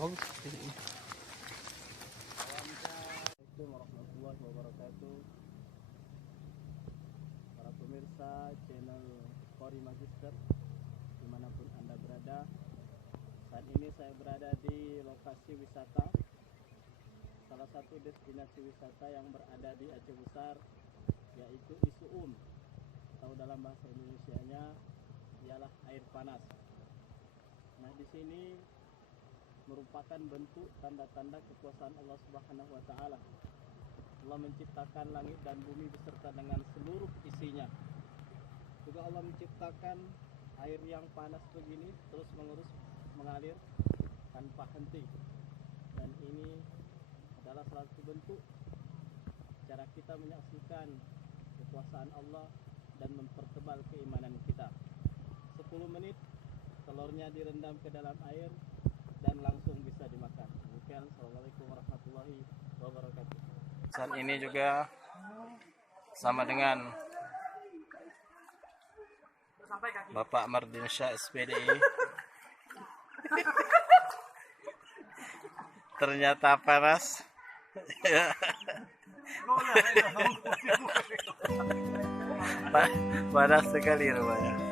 Assalamualaikum warahmatullahi wabarakatuh. Para pemirsa channel Qori Magister dimanapun Anda berada, saat ini saya berada di lokasi wisata, salah satu destinasi wisata yang berada di Aceh Besar, yaitu Isuum, atau dalam bahasa Indonesianya ialah air panas. Nah, di sini merupakan bentuk tanda-tanda kekuasaan Allah Subhanahu wa taala. Allah menciptakan langit dan bumi beserta dengan seluruh isinya. Juga Allah menciptakan air yang panas begini terus mengalir tanpa henti. Dan ini adalah salah satu bentuk cara kita menyaksikan kekuasaan Allah dan mempertebal keimanan kita. 10 menit telurnya direndam ke dalam air dan langsung bisa dimakan. Demikian, assalamualaikum warahmatullahi wabarakatuh. Saat ini juga sama dengan Bapak Mardin Syah SPDI. Ternyata panas. Panas sekali rupanya.